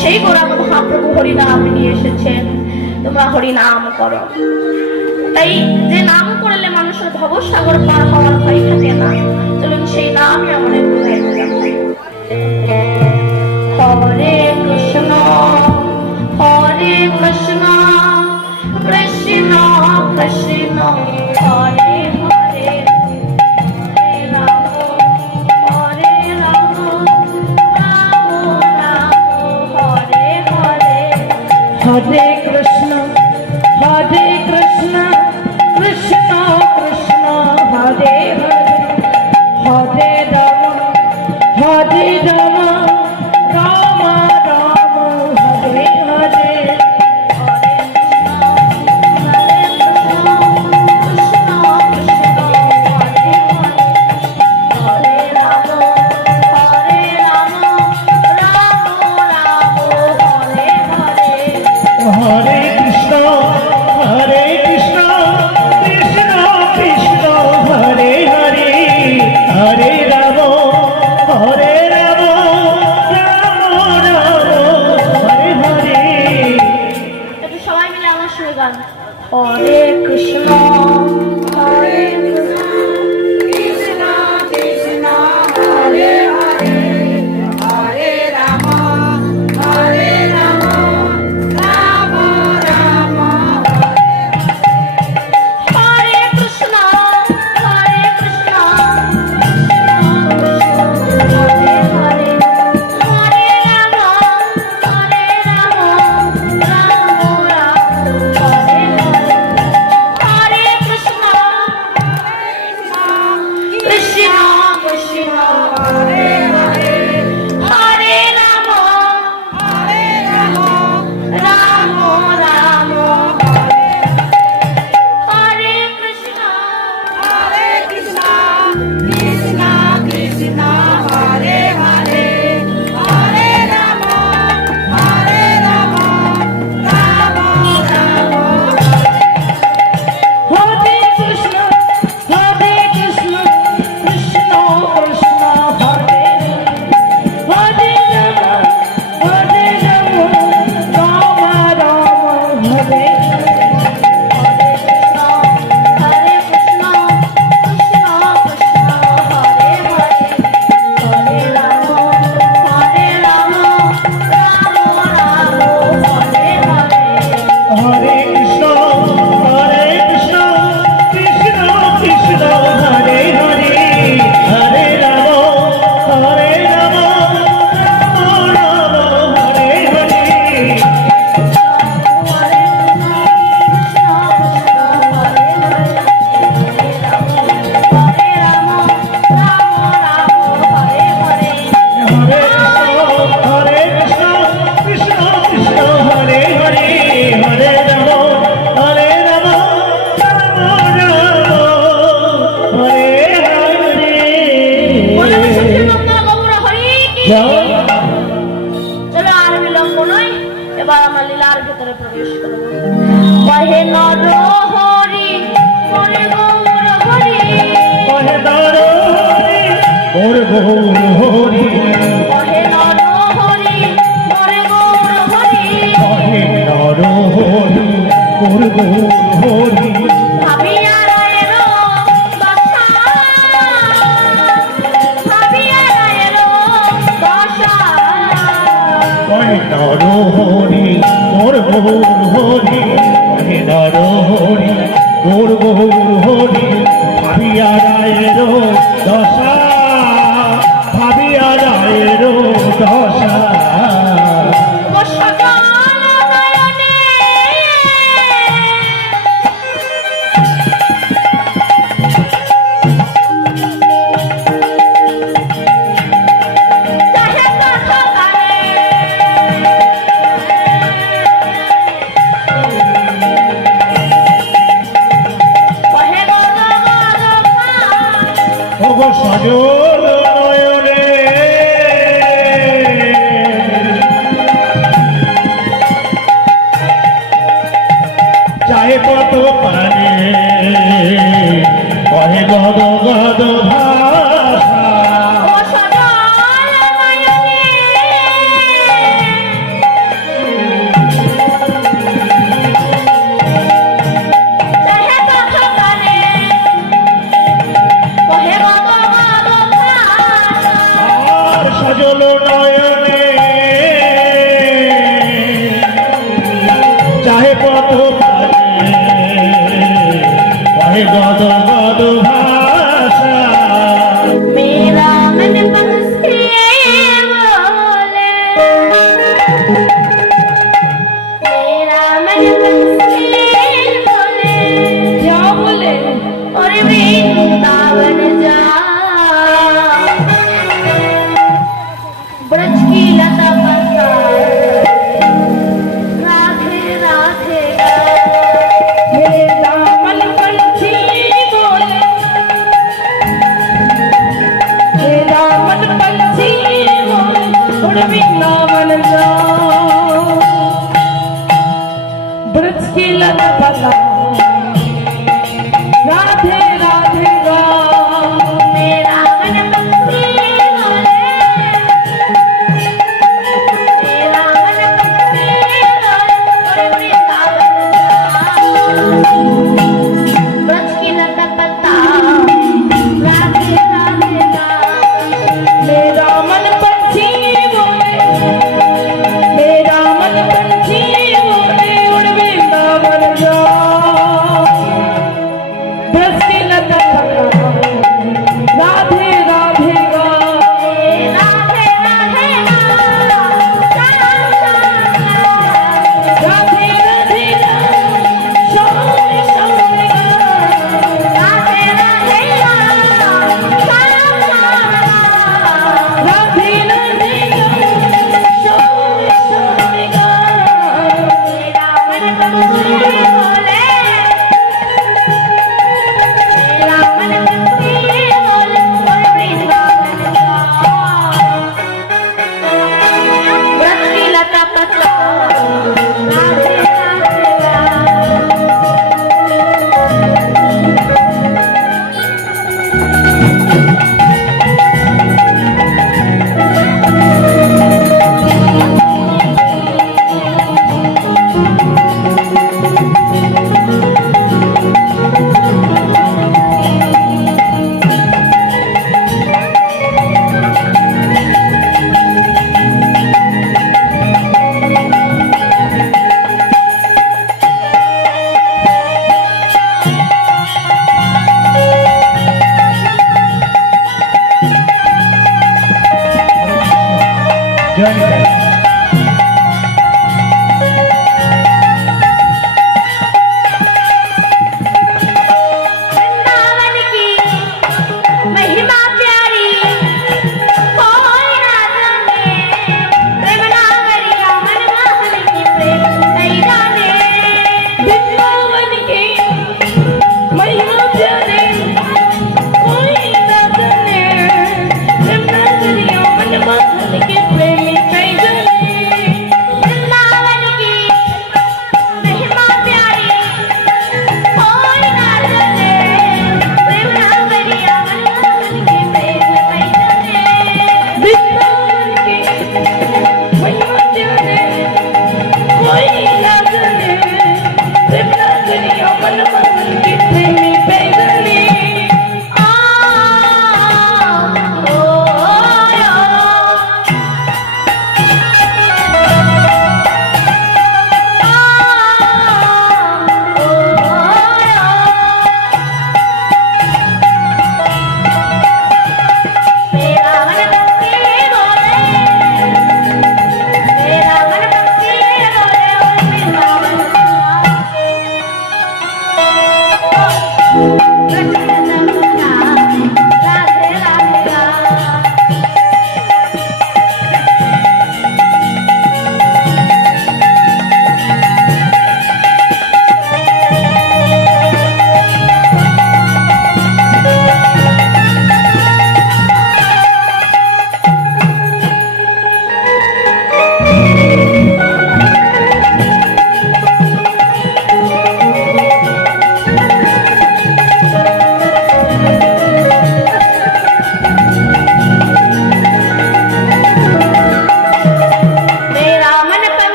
সেই গোরাঙ্গ মহাপ্রভু হরিনাম নিয়ে এসেছেন, তোমরা হরিনাম করো। তাই যে নাম করলে মানুষের ভবসাগর পার হওয়ার ভয় থাকে না, চলুন সেই নামই আমাদের হরে কৃষ্ণ হরে কৃষ্ণ কৃষ্ণ কৃষ্ণ হরে হরে हरे कृष्ण कृष्ण कृष्ण हरे हरे हरे राम राम राम हरे हरे हरे कृष्ण कृष्ण कृष्ण हरे हरे हरे राम राम राम हरे हरे। একটু সবাই মিলে আমার সঙ্গে গান, হরে কৃষ্ণ হরে চলো আর বিলম্ব নয়, এবার আমার লীলার ভেতরে প্রবেশ করব। কহে নর হরি হরে গৌর হরি, কহে নর হরি হরে গৌর হরি, কহে নর হরি হরে গৌর হরি, কহে নর হরি হরে গৌর হরি। ভাবিয়া রায়ের দশা, ভাবিয়া রায়ের দশা, কহে নর হরি হরে গৌর হরি, কহে নর হরি হরে গৌর হরি। ভাবিয়া রায়ের দশা, ভাবিয়া রায়ের দশা। लता पता राधे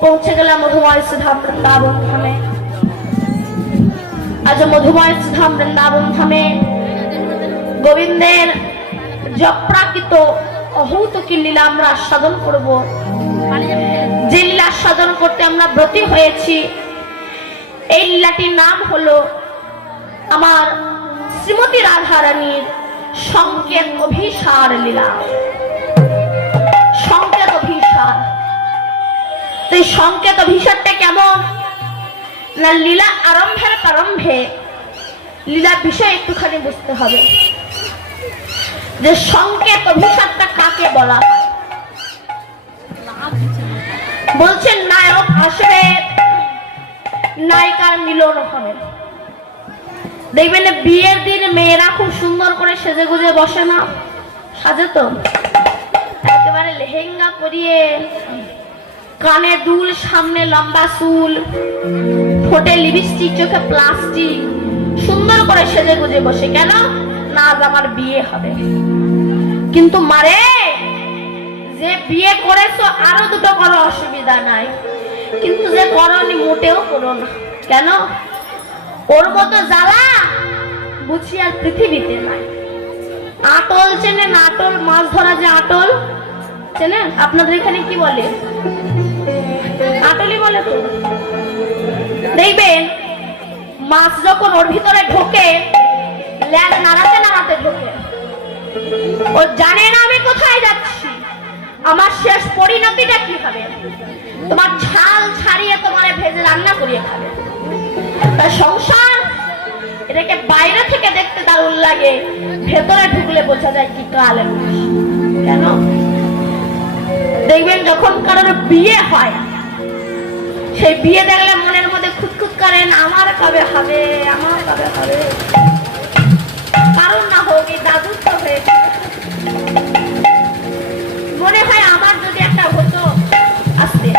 पहुंचे गला मधुमय धाम वृंदावन धामे। आज मधुमय धाम वृंदावन धामे गोविंदेर जप्राकृत अहूत की लीला আমরা সাধন করব। যে লীলা সাধন করতে আমরা ব্রতী হয়েছি এই লীলাটির নাম হলো আমার শ্রীমতী রাধা রানীর সংকেত অভিসার লীলা। সংকেত অভিসার, তো এই সংকেত অভিসারটা কেমন না, লীলা আরম্ভের প্রারম্ভে লীলা বিষয় একটুখানি বুঝতে হবে যে সংকেত অভিসারটা কাকে বলা হয়। বলছেন নায়ক আসবে, নায়িকার মিলন হবে। দেখবেন বিয়ের দিন মেয়েরা খুব সুন্দর করে সেজে গুজে বসে না, সাজে তো একেবারে লেহেঙ্গা পরিয়ে, কানে দুল, সামনে লম্বা চুল, ঠোঁটে লিপস্টিক, চোখে প্লাস্টিক, সুন্দর করে সেজে গুজে বসে। কেন না, আজ আমার বিয়ে হবে। কিন্তু মারে যে বিয়ে করেছো আরো দুটো কোনো অসুবিধা নাই, কিন্তু যে করনি মোটেও করো না। কেন? ওর মতো জ্বালা বুঝি আর পৃথিবীতে নাই। আটল চেনেন? আটল, মাছ ধরা যে আটল চেনেন? আপনাদের এখানে কি বলে? আটলই বলে তো। দেখবেন মাছ যখন ওর ভিতরে ঢোকে, ল্যাজ নাড়াতে নাড়াতে ঢোকে। ও জানে না আমি কোথায় যাচ্ছি, আমার শেষ পরিণতিটা কি হবে। তোমার ছাল ছাড়িয়ে তোমার ভেজে রান্না করিয়ে খাবে। তার সংসার এটাকে বাইরে থেকে দেখতে দারুণ লাগে, ভেতরে ঢুকলে বোঝা যায় কি কাল। কেন? দেখবেন যখন কারোর বিয়ে হয়, সেই বিয়ে দেখলে মনের মধ্যে খুঁতখুত করেন, আমার কবে হবে, আমার কবে হবে। কারণ না হোক, এই দাদুর তো হয়ে মনে হয় আমার যদি একটা হতো আসতে।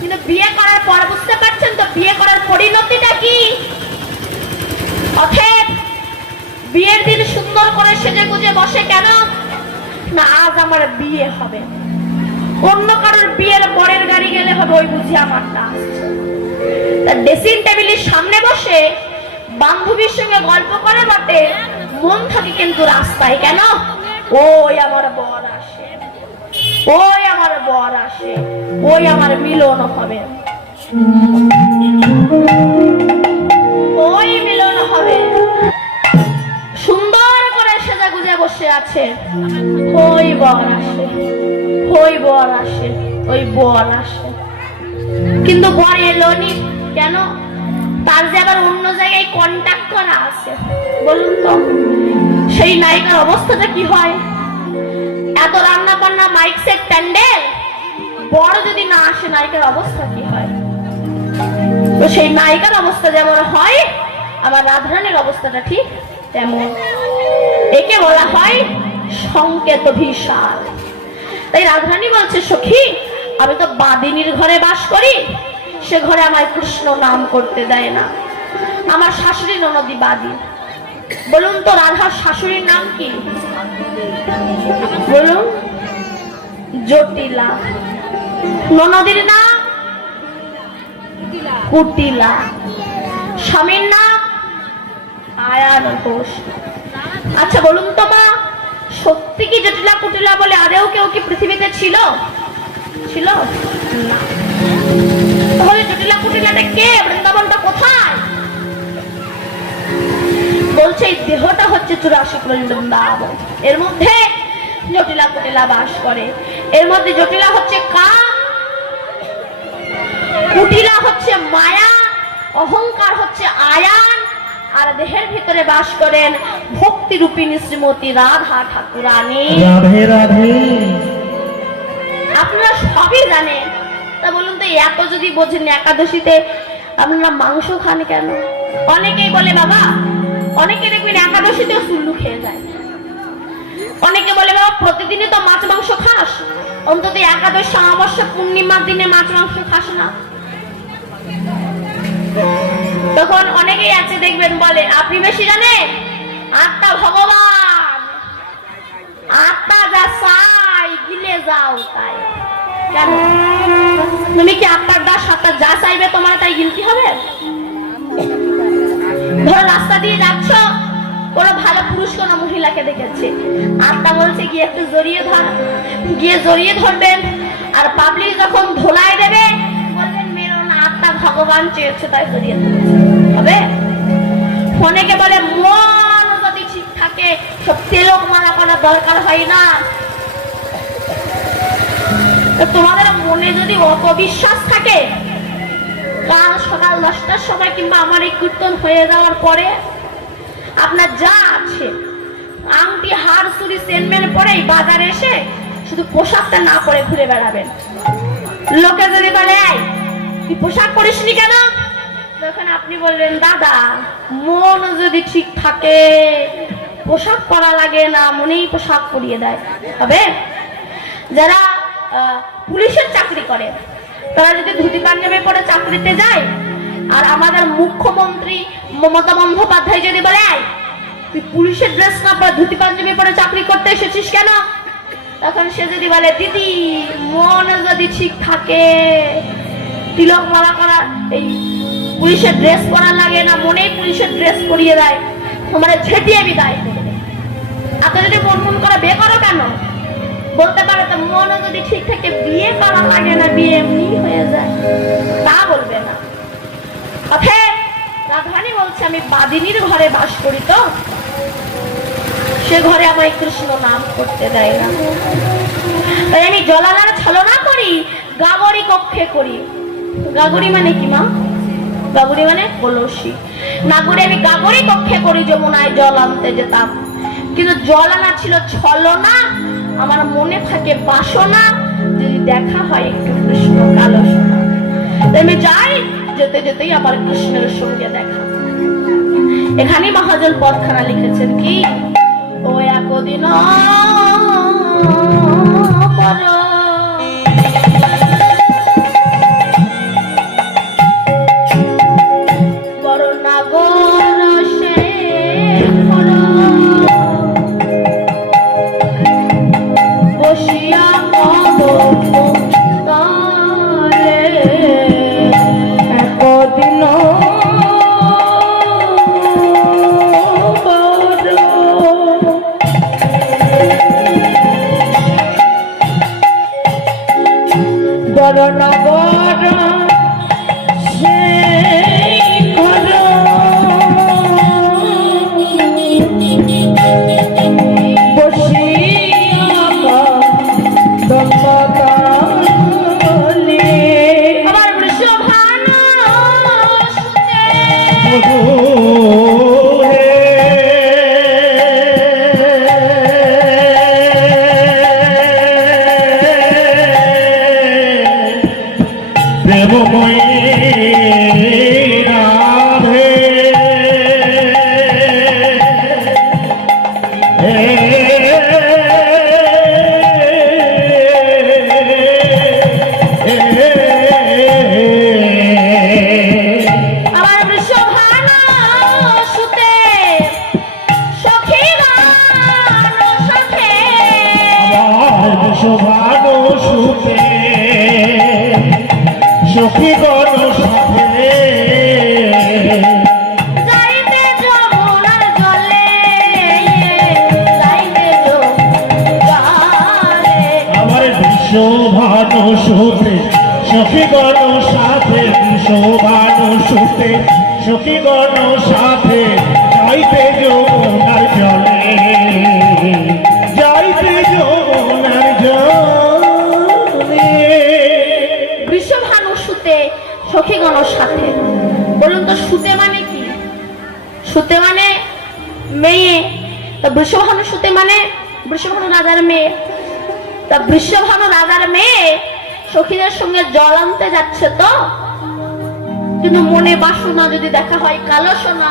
কিন্তু বিয়ে করার পর বুঝতে পারছেন তো বিয়ে করার পরিণতিটা কি। অতএব বিয়ের দিন সুন্দর করে সেজে গুজে বসে কেন না, আজ আমার বিয়ে হবে। অন্য কারোর বিয়ের পরের গাড়ি গেলে হবে, ওই বুঝি আমারটা আসছে। তার ড্রেসিং টেবিলের সামনে বসে বান্ধবীর সঙ্গে গল্প করে বটে, মন থাকে কিন্তু রাস্তায়। কেন? ওই আমার বর আসে, ওই আমার বর আসে, ওই আমার মিলন হবে, ওই মিলন হবে। সুন্দর করে সেজে গুজে বসে আছে, ওই বর আসে, ওই বর আসে, ওই বর আসে। কিন্তু বর এলো নি কেন? তার যে আবার অন্য জায়গায় কন্ট্যাক্ট করা আছে। বলুন তো সেই নায়িকার অবস্থাটা কি হয়? এত রান্না বান্না, মাইক সেট, প্যান্ডেল, বড় যদি না আসে নায়িকার অবস্থা কি হয়? তো সেই নায়িকার অবস্থা যেমন হয়, আবার রাধারানীর অবস্থাটা ঠিক তেমন। একে বলা হয় সংকেত বিশাল। তাই রাধারানী বলছে, সখী আমি তো বাদিনীর ঘরে বাস করি, সে ঘরে আমায় কৃষ্ণ নাম করতে দেয় না। আমার শাশুড়ি ননদী বাদী। বলুন তো রাধার শাশুড়ির নাম কি? বলুন। জটিলা। ননদীর নাম কুটিলা। স্বামীর নাম আয়ান ঘোষ। আচ্ছা বলুন তো মা, সত্যি কি জটিলা কুটিলা বলে আরেও কেউ কি পৃথিবীতে ছিল? ছিল না। তাহলে জটিলা কুটিলাটা কে? বৃন্দাবনটা কোথায়? বলছে এই দেহটা হচ্ছে 84 বৃন্দাবন। এর মধ্যে জটিলা কুটিলা বাস করে। এর মধ্যে জটিলা হচ্ছে কাম, কুটিলা হচ্ছে মায়া, অহংকার হচ্ছে আয়ান, আর দেহের ভিতরে বাস করেন ভক্তি রূপিণী শ্রীমতী রাধা ঠাকুরানী। রাধে রাধে। আপনারা সবই জানেন। তা বলুন তো এত যদি বোঝেন, একাদশীতে আপনারা মাংস খান কেন? অনেকেই বলে বাবা, অনেকে দেখবেন একাদশীতেও চুল্লু খেয়ে যায়। অনেকে বলে বাবা প্রতিদিনই তো মাছ মাংস খাস, অন্তত একাদশী অমাবস্যা পূর্ণিমার দিনে মাছ মাংস খাস না। তখন অনেকেই আছে দেখবেন বলে আপনি বেশি জানেন, আত্মা ভগবান, আত্মা যা চাই গিলে যাও তাই। কেন? তুমি কি আত্মার দাস, আত্মা যা চাইবে তোমার তাই গিলতে হবে? ধরো রাস্তা দিয়ে যাচ্ছ, কোনো ভালো পুরুষ কোনো মহিলাকে দেখেছে, আত্মা বলছে গিয়ে একটু জড়িয়ে ধর, গিয়ে জড়িয়ে ধরবেন। আর পাবলিক যখন ধোলাই দেবে বলবেন মেরো না, আত্মা ভগবান চেয়েছে তাই জড়িয়ে ধরেছে। হবে? অনেকে বলে মন যদি ঠিক থাকে সব তেলক মারা করার দরকার হয় না। তোমাদের মনে যদি অত বিশ্বাস থাকে, কাল সকাল 10টার সময় কিংবা আমার এই কীর্তন হয়ে যাওয়ার পরে আপনার যা আছে আংটি, হার, চুড়ি, চেনমেন পরে বাজারে এসে শুধু পোশাকটা না পরে ঘুরে বেড়াবেন। লোকে যদি বলে তুই পোশাক পরিসনি কেন, তখন আপনি বলবেন দাদা মন যদি ঠিক থাকে পোশাক পরা লাগে না, মনেই পোশাক পরিয়ে দেয়। হবে? যারা পুলিশের চাকরি করে তারা যদি ধুতি পাঞ্জাবি পরে চাকরিতে যায়, আর আমাদের মুখ্যমন্ত্রী মমতা বন্দ্যোপাধ্যায় যদি বলে তুই পুলিশের ড্রেস না পরে ধুতি পাঞ্জাবি পরে চাকরি করতে এসেছিস কেন, তখন সে যদি বলে দিদি মন যদি ঠিক থাকে তিলক মালা করা, এই পুলিশের ড্রেস পরা লাগে না, মনেই পুলিশের ড্রেস পরিয়ে দেয়, তোমার ঝেঁটিয়ে বিদায় করবে। এত যদি মন করে বিয়ে করো কেন? বলতে পারো তো মনও যদি ঠিক থাকে বিয়ে করা লাগে না, বিয়ে এমনি হয়ে যায়, তা বলবে না। অথে রাধারানী বলছে আমি বাদিনীর ঘরে বাস করি, তো সে ঘরে আমায় কৃষ্ণ নাম করতে দেয় না, তাই আমি জলালার ছলনা করি, গাগরি কক্ষে করি। গাগরি মানে কি মা? গাগরি মানে কলসি। নাগরে আমি গাগরি কক্ষে করি, যমুনায় জল আনতে যেতাম, কিন্তু জল আনা ছিল ছলনা, আমার মনে থাকে বাসনা, যদি দেখা হয় একটু কৃষ্ণ কালো সোনা, আমি যাই, যেতে যেতেই আমার কৃষ্ণের সঙ্গে দেখা। এখানেই মহাজন পদখানা লিখেছেন কি, ও একদিন বড় নাগর সে বসিয়া একদিন বরনগর সেই ঘর বসিয়া দম্পতালে আমার বৃষভানু সখী গণ সাথে যাইতে যমুনার জলে, যাইতে জলে আমার বিশ্বভানু সুতে সখী গণ সাথে, বিশ্বভানু সুতে সখী গণ সাথে যাইতে যমুনার জলে, যাইতে যমুনার জলে। বৃষভানু সুতে সখীগণ সাথে, বলুন তো সুতে মানে কি? সুতে মানে মেয়ে, তো বৃষভানু সুতে মানে বৃষভানু রাজার মেয়ে। তা বৃষভানু রাজার মেয়ে সখীদের সঙ্গে জল আনতে যাচ্ছে, তো কিন্তু মনে বাসনা, যদি দেখা হয় কালো সোনা,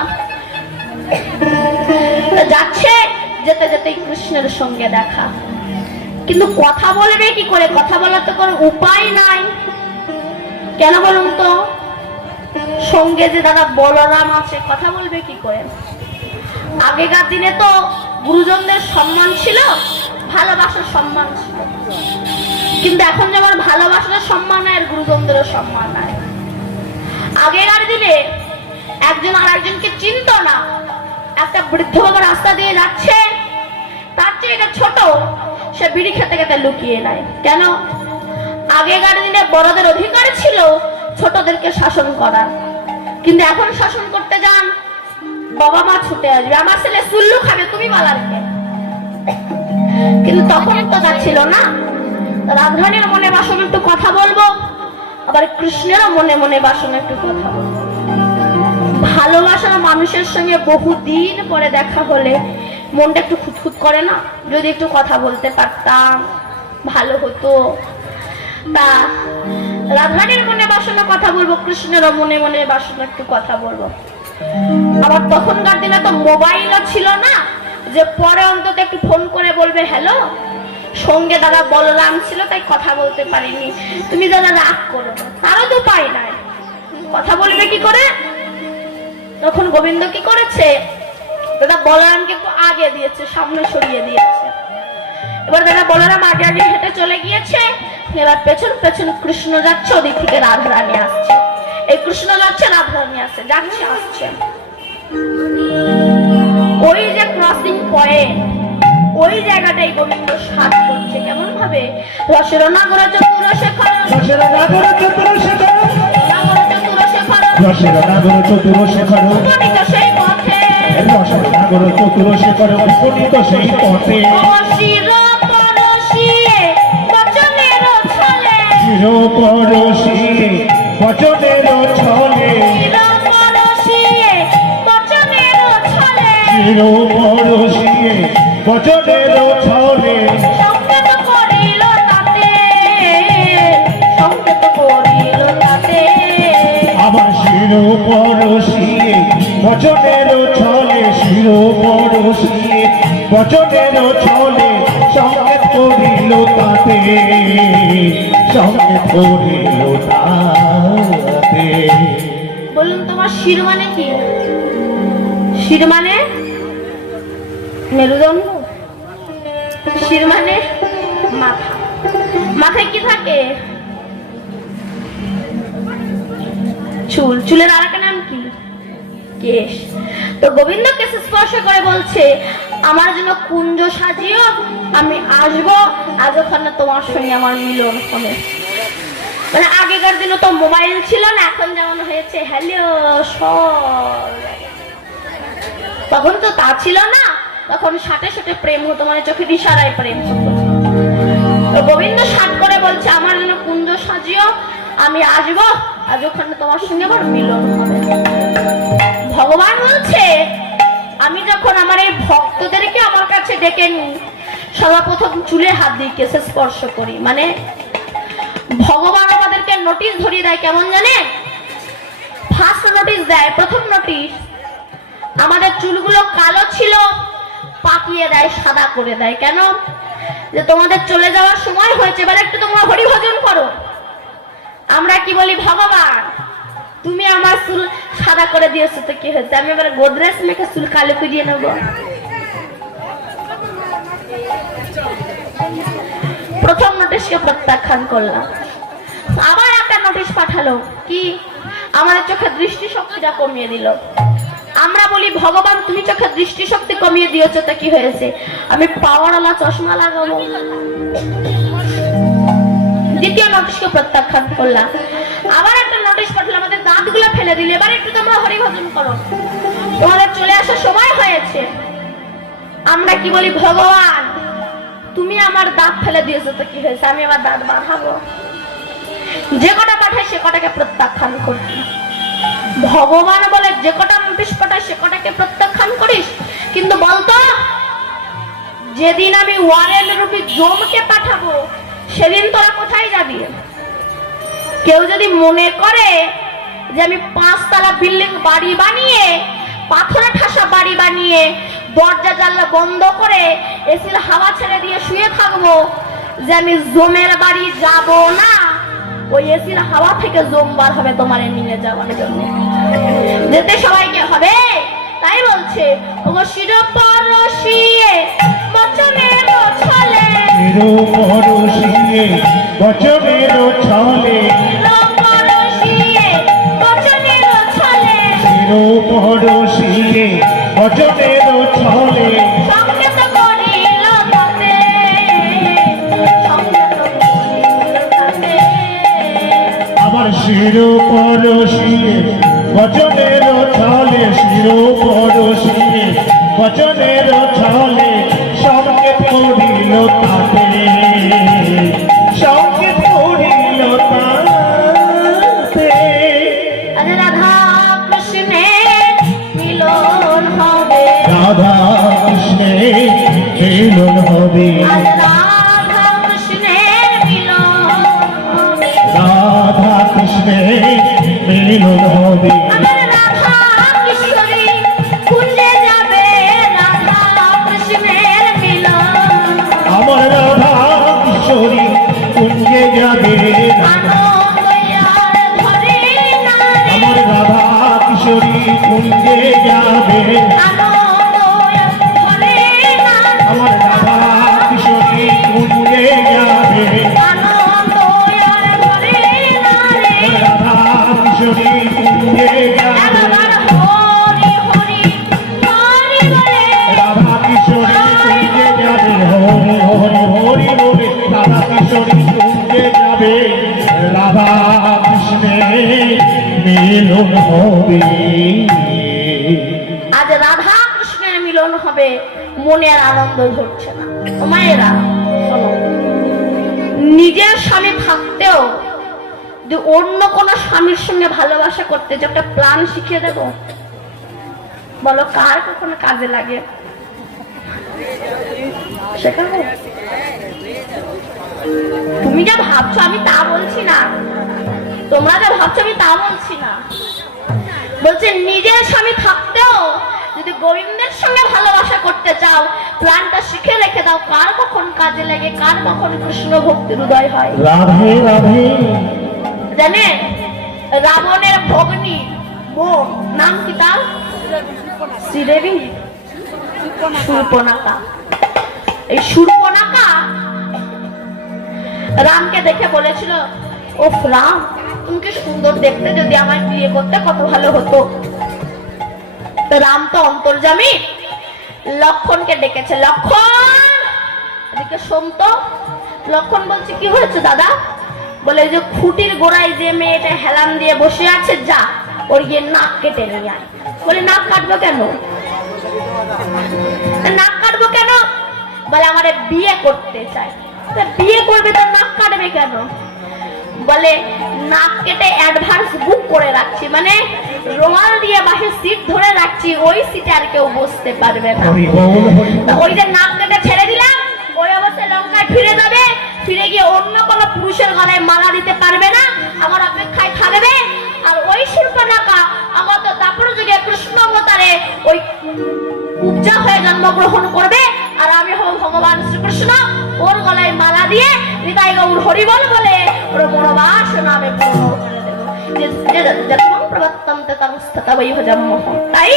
যাচ্ছে, যেতে যেতেই কৃষ্ণের সঙ্গে দেখা, কিন্তু কথা বলবে কি করে? কথা বলার তো কোনো উপায় নাই, কেন বলুন তো? সঙ্গে যে দাদা বলরাম আছে, কথা বলবে কি করে? আগেকার দিনে তো গুরুজনদের সম্মান ছিল, ভালোবাসার সম্মান ছিল, কিন্তু এখন যেমন ভালোবাসার সম্মান নাই, আর গুরুজনদেরও সম্মান নাই। আগেকার দিনে একজন আর একজনকে চিনত না, একটা বৃদ্ধ বাবা রাস্তা দিয়ে যাচ্ছে, তার চেয়ে এটা ছোট, সে বিড়ি খেতে খেতে লুকিয়ে নেয়। কেন? আগেকার দিনে বড়দের অধিকার ছিল ছোটদেরকে শাসন করার, কিন্তু এখন শাসন করতে যান, বাবা মা ছুটে আসবে, আমার ছেলে সুল্লু খাবে, তুমি বলার কে? কিন্তু তখন তো তা ছিল না। রাধারানীর মনে বাসনা একটু কথা বলবো, আবার কৃষ্ণেরও মনে মনে বাসনা একটু কথা বলবো। ভালোবাসার মানুষের সঙ্গে বহুদিন পরে দেখা হলে মনটা একটু খুঁতখুত করে না? যদি একটু কথা বলতে পারতাম ভালো হতো। তা রাধারানীর মনে বাসনা কথা বলবো, কৃষ্ণেরও মনে মনে বাসনা একটু কথা বলবো। আবার তখনকার দিনে তো মোবাইলও ছিল না, যে পরে অন্তত একটু ফোন করে বলবে হ্যালো। সঙ্গে দাদা বলরাম ছিল, তাই কথা বলতে পারিনি, তুমি দাদা রাগ করো না, তারও তো উপায় নাই, কথা বলবে কি করে? তখন গোবিন্দ কি করেছে, দাদা বলরামকে একটু আগে দিয়েছে, সামনে সরিয়ে দিয়েছে। এবার দাদা বলরাম আগে আগে হেঁটে চলে গিয়েছে, এবার পেছন পেছন কৃষ্ণ যাচ্ছে, ওদিক থেকে রাধারানী আসছে। এই কৃষ্ণ যাচ্ছে, রাধারানী আসছে, যাচ্ছে আসছে। ওই যে ক্রসিং পয়েন্ট, ওই জায়গাটাই গোবিন্দ সাত করছে। কেমন ভাবে? রসের নাগর চতুর শেখর, রসের নাগর চতুর শেখর, নাগর চতুর শেখর, রসের নাগর চতুর শেখর, উপনীত সেই পথে, রসের নাগর চতুর শেখর, উপনীত সেই পথে। শির পরশিয়ে বচনের ছলে, চির পরশিয়ে বচনের ছলে, শির পরশিয়ে বচনের ছলে, চির পরশিয়ে বচনের ছলে। সংকেত করিল তাতে, সংকেত করিল তাতে। আমার শির পরশিয়ে বচনের ছলে, শির পরশিয়ে বচনের ছলে, সংকেত করিল তাতে, সংকেত করিল তাতে। বলুন তোমার শির মানে কি? শির মানে মেরুদণ্ড, শির মানে মাথা। মাথায় কি থাকে? চুল। চুলের আর একটা নাম কি? কেশ। তো গোবিন্দ কেশ স্পর্শ করে বলছে, আমার জন্য কুঞ্জ সাজিও, আমি আসবো, আজ ওখানে তোমার সঙ্গে আমার মিলন হবে। মানে আগেকার দিনে তো মোবাইল ছিল না, এখন যেমন হয়েছে হ্যালো সব, তখন তো তা ছিল না। তখন সাথে সাথে প্রেম হতো, মানে চোখের ইশারায় প্রেম হতো। তো গোবিন্দ সাত করে বলছে, আমার জন্য কুঞ্জ সাজিও, আমি আসবো, আজ ওখানে তোমার সঙ্গে আমার মিলন হবে। ভগবান বলছে, আমি যখন আমার এই ভক্তদেরকে আমার কাছে ডেকে নিই, সর্বপ্রথম চুলে হাত দিয়ে কেসে স্পর্শ করি। মানে ভগবান আমাদেরকে নোটিশ ধরিয়ে দেয়, কেমন জানে? ফার্স্ট নোটিশ দেয়, প্রথম নোটিশ, আমাদের চুলগুলো কালো ছিল, পাকিয়ে দেয়, সাদা করে দেয়। কেন? যে তোমাদের চলে যাওয়ার সময় হয়েছে, এবার একটু তোমরা হরি ভজন করো। আমরা কি বলি? ভগবান তুমি আমার চুল সাদা করে দিয়েছো, তো কি হয়েছে? আমি এবার গোদরেজ মেখে চুল কালো করিয়ে নেবো? প্রথম নোটিশকে প্রত্যাখ্যান করলাম। আবার একটা নোটিশ পাঠালো, কি? আমাদের চোখের দৃষ্টি শক্তিটা কমিয়ে দিল। আমরা বলি ভগবান তুমি চোখের দৃষ্টি শক্তি কমিয়ে দিয়েছো, তা কি হয়েছে? আমি পাওয়ারওয়ালা চশমা লাগাবো। দ্বিতীয় নোটিশকে প্রত্যাখ্যান করলাম। আবার একটা নোটিশ পাঠালো, আমাদের দাঁতগুলো ফেলে দিলে, এবার একটু তোমরা হরিভজন করো, তোমাদের চলে আসার সময় হয়েছে। আমরা কি বলি? ভগবান তুমি আমার দাঁত ফেলে দিয়েছো, তো কি হয়েছে? আমি আমার দাঁত বাঁধাবো। যে কটা পাঠায় সে কটাকে প্রত্যাখ্যান করবি। ভগবান বলে যে কটা নোটিশ পাঠায় সে কটাকে প্রত্যাখ্যান করিস। কিন্তু বলতো, যেদিন আমি ওয়ারেল রূপী জমকে পাঠাবো, সেদিন তোরা কোথায় যাবি? কেউ যদি মনে করে যে আমি 5 তলা বিল্ডিং বাড়ি বানিয়ে, পাথরে ঠাসা বাড়ি বানিয়ে, দরজা জানলা বন্ধ করে এসির হাওয়া ছেড়ে দিয়ে শুয়ে থাকবো, যে আমি জমের বাড়ি যাব না, ওই এসির হাওয়া থেকে জম বার হবে তোমার নিয়ে যাওয়ার জন্য। যেতে সবাইকে হবে। তাই বলছে, ওগো শির পরশিয়ে বচনের ছলে, চির পরশিয়ে বচনের ছলে, পরশিয়ে বচনের ছলে, চির পরশিয়ে বচনের ছলে। সংকেত করিল তাতে, সংকেত করিল তাতে। আমার শির পরশিয়ে বচনের ছলে, শির পরশিয়ে বচনের ছলে, সংকেত করিল তাতে, সংকেত করিল তাতে। আজ রাধা কৃষ্ণের মিলন হবে, রাধা কৃষ্ণের মিলন হবে, আজ রাধা কৃষ্ণের মিলন হবে, রাধা কৃষ্ণের মিলন হবে। আমার রাধা কিশোরী কুঞ্জে যাবে, রাধা কৃষ্ণের মিলন, আমার রাধা কিশোরী কুঞ্জে যাবে, আনন্দ আর ধরে নারে, আমার রাধা কিশোরী কুঞ্জে যাবে, আনন্দ আর ধরে নারে, আমার রাধা কিশোরী কুঞ্জে যাবে, আনন্দ মিলন হবে। আজ রাধা কৃষ্ণের মিলন হবে, মনে আর আনন্দ ধরছে না। ও মায়েরা শোনো, নিজের স্বামী থাকতেও যে অন্য কোন স্বামীর সঙ্গে ভালোবাসা করতে যে একটা প্ল্যান শিখিয়ে দেব, বলো কার কখনো কাজে লাগে? সেখানে তুমি যা ভাবছো আমি তা বলছি না, তোমরা যা ভাবছো আমি তা বলছি না। বলছে নিজের স্বামী থাকতেও যদি গোবিন্দের সঙ্গে ভালোবাসা করতে চাও, প্ল্যানটা শিখে রেখে দাও, কার কখন কাজে লাগে, কার কখন কৃষ্ণ ভক্তির উদয় হয়। রাধে রাধে। জানে রাবণের ভগ্নী বোন নাম কি তার? শ্রীদেবী শূর্পণখা। এই শূর্পণখা রামকে দেখে বলেছিল, ও রাম তুমি কি সুন্দর দেখতে, যদি আমার বিয়ে করতে কত ভালো হতো। তো রাম তো অন্তর্যামী, লক্ষণকে ডেকেছে, লক্ষণ এদিকে শোন তো। লক্ষণ বলছে কি হয়েছে দাদা? বলে যে খুঁটির গোড়ায় যে মেয়েটা হেলান দিয়ে বসে আছে, যা ওর গিয়ে নাক কেটে নিয়ে আয়। বলে নাক কাটবো কেন? নাক কাটবো কেন? বলে আমার বিয়ে করতে চাই। বিয়ে করবে তো নাক কাটবে কেন? বলে নাক কেটে অ্যাডভান্স বুক করে রাখছি, মানে রোমাল দিয়ে বাসে সিট ধরে রাখছি, ওই সিটে আর কেউ বসতে পারবে না। ওই যে নাক কেটে ছেড়ে দিলাম, ওই অবস্থায় লঙ্কায় ফিরে যাবে, ফিরে গিয়ে অন্য কোনো পুরুষের গলায় মালা দিতে পারবে না, আমার অপেক্ষায় থাকবে। আর ওই শূর্পণখা আমার তো দাপর যুগে কৃষ্ণ অবতারে ওই উপজা হয়ে জন্মগ্রহণ করবে, আর আমি হব ভগবান শ্রীকৃষ্ণ, ওর গলায় মালা দিয়ে নিতাই গৌর হরিবল বলে ওর মনোবাসনা আমি পূর্ণ করে দেব। তাই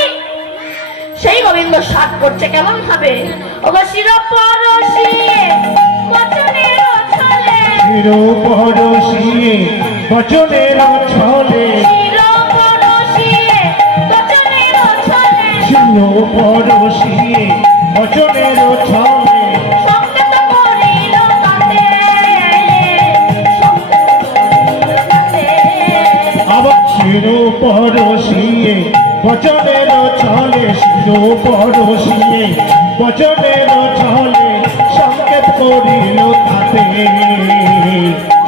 সেই গোবিন্দ সাধ করছে কেমন ভাবে? বচনের ছলে, পরশিয়ে বচনের ছলে, আবার শিরো পরশিয়ে বচনের ছলে, শিরো পরশিয়ে বচনের ছলে, সংকেত করিল তাতে,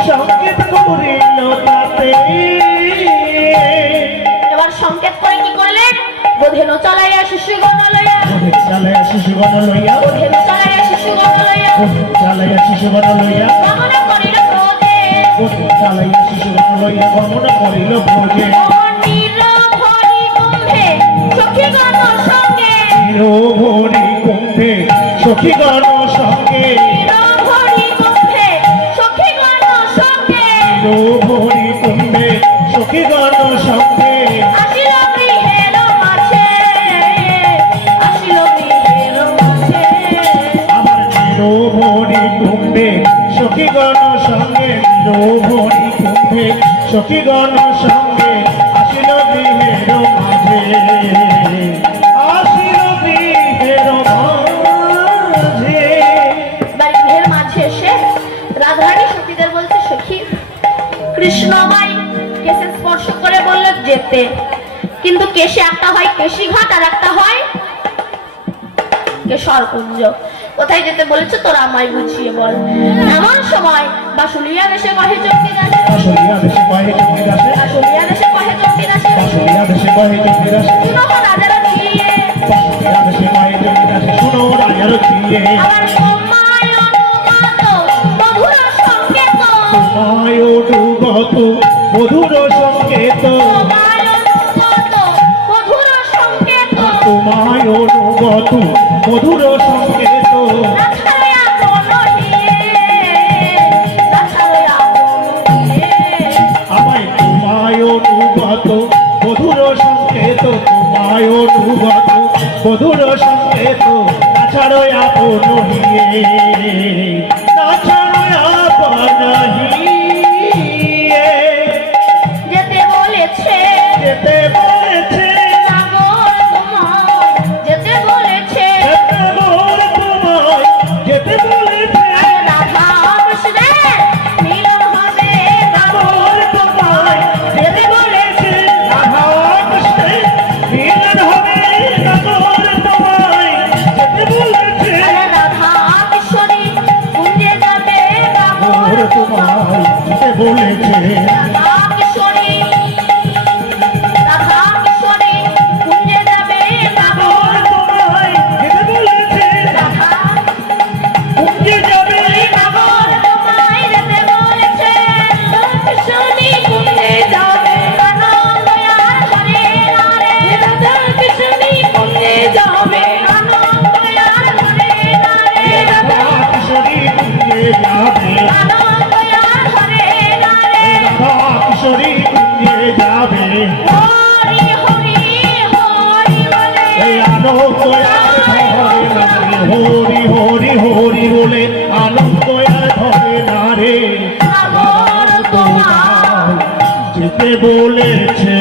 সংকেত করিল তাতে। এবার সংকেত করে কি করলেন? বোধেন চালাইয়া শিশুগণ লইয়া, চালাইয়া শিশুগণ লইয়া, বোধেন চালাইয়া শিশুগণ লইয়া, চালাইয়া শিশুগণ লইয়া, গমন করিল ব্রজে, চালাইয়া শিশুগণ লইয়া গমন করিল ব্রজে। নিরভরি কুম্ভে সখীগণ সঙ্গে, নিরভরি কুম্ভে সখীগণ সঙ্গে, নিরভরি কুম্ভে সখীগণ সঙ্গে, নিরভরি কুম্ভে সখীগণ সঙ্গে, আসিল গৃহের মাঝে, আসিল গৃহের মাঝে। আবার নিরভরি কুম্ভে সখীগণ সঙ্গে, নিরভরি কুম্ভে সখীগণ সঙ্গে, আসিল গৃহের মাঝে, আসিল গৃহের মাঝে। এবার গৃহের মাঝে এসে রাধারানী সখীদের বলছে, সখী কৃষ্ণ আমায় কেশে স্পর্শ করে বলল যেতে, কিন্তু কেশে একটা হয় কেশিঘাট আর একটা হয় কেশরকুঞ্জ। কোথায় যেতে বলেছে তোরা আমায় বুঝিয়ে বল। এমন সময় বাসুলিয়া দেশে কহে চণ্ডীদাসে, বাসুলিয়া দেশে কহে চণ্ডীদাসে, বাসুলিয়া দেশে কহে চণ্ডীদাসে, বাসুলিয়া দেশে কহে চণ্ডীদাসে, শুনো রাজার ছিয়ে, বাসুলিয়া দেশে কহে চণ্ডীদাসে, শুনো রাজার ছিয়ে। আবার তোমায় অনুগত মধুর সংকেত, তোমায় অনুগত মধুর সংকেত, তোমায় অনুগত মধুর সংকেত, তোমায় অনুগত মধুর সংকেত, রাখায়া কোনো হিয়ে, রাখায়া কোনো হিয়ে। আমায় তোমায় অনুগত মধুর সংকেত, তোমায় অনুগত মধুর সংকেত, নাছাড়ো আপন হিয়ে, নাছাড়ো আপন হিয়ে। যেতে বলেছে, যেতে বলেছে, নাগর তোমায় যেতে বলেছে, যেতে বল তোমায়, যেতে বলেছে, আরে রাধা কৃষ্ণের মিলন হবে, বল তোমায়, যেতে বলেছে, বলেছে